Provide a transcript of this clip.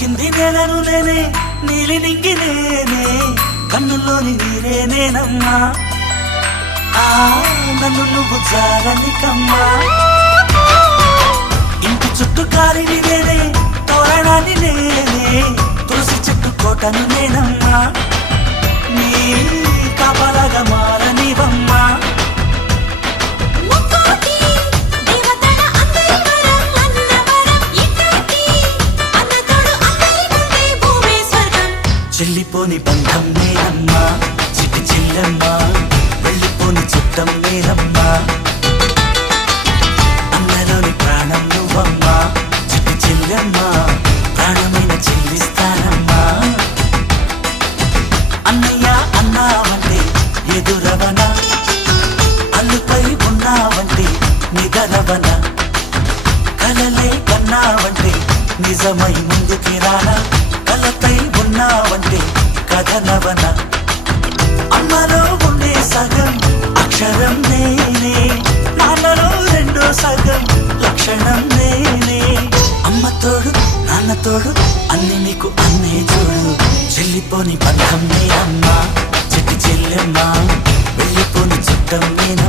తాకింది నేలను నేనే నీలి నింగి నేనే కన్నుల్లోని నీరే నేనమ్మా నన్ను నువ్వు జాలని కమ్మా ఇంటి చుట్టూ కాలిని నేనే తోరణాన్ని నేనే తులసి చెట్టు కోటను నేనమ్మా నీ కాపలాగా మారనివమ్మా చెల్లిపోని బంధం నేనమ్మా చిట్టి చెల్లమ్మా వెళ్ళిపోని చుట్టం నేనమ్మా అన్నలోని ప్రాణం నువ్వమ్మా చిట్టి చెల్లమ్మా ప్రాణమైన చెల్లిస్తానమ్మా అన్నయ్య అన్నావంటే ఎదురవన అల్లుపై ఉన్నావంటే నిగరవన కలలే కన్నావంటే నిజమై ముందుకి రానా కలపై ఉన్నావంటే కథనవన అమ్మలో ఉండే సగం అక్షరం నేనే నాన్నలో రెండో సగం లక్షణం నేనే అమ్మ తోడు నాన్న తోడు అన్ని నీకు అన్నే చూడు చెల్లిపోని బంధం నేనమ్మా చెట్టి చెల్లెమ్మా వెళ్ళిపోని చుట్టం నేనమ్మా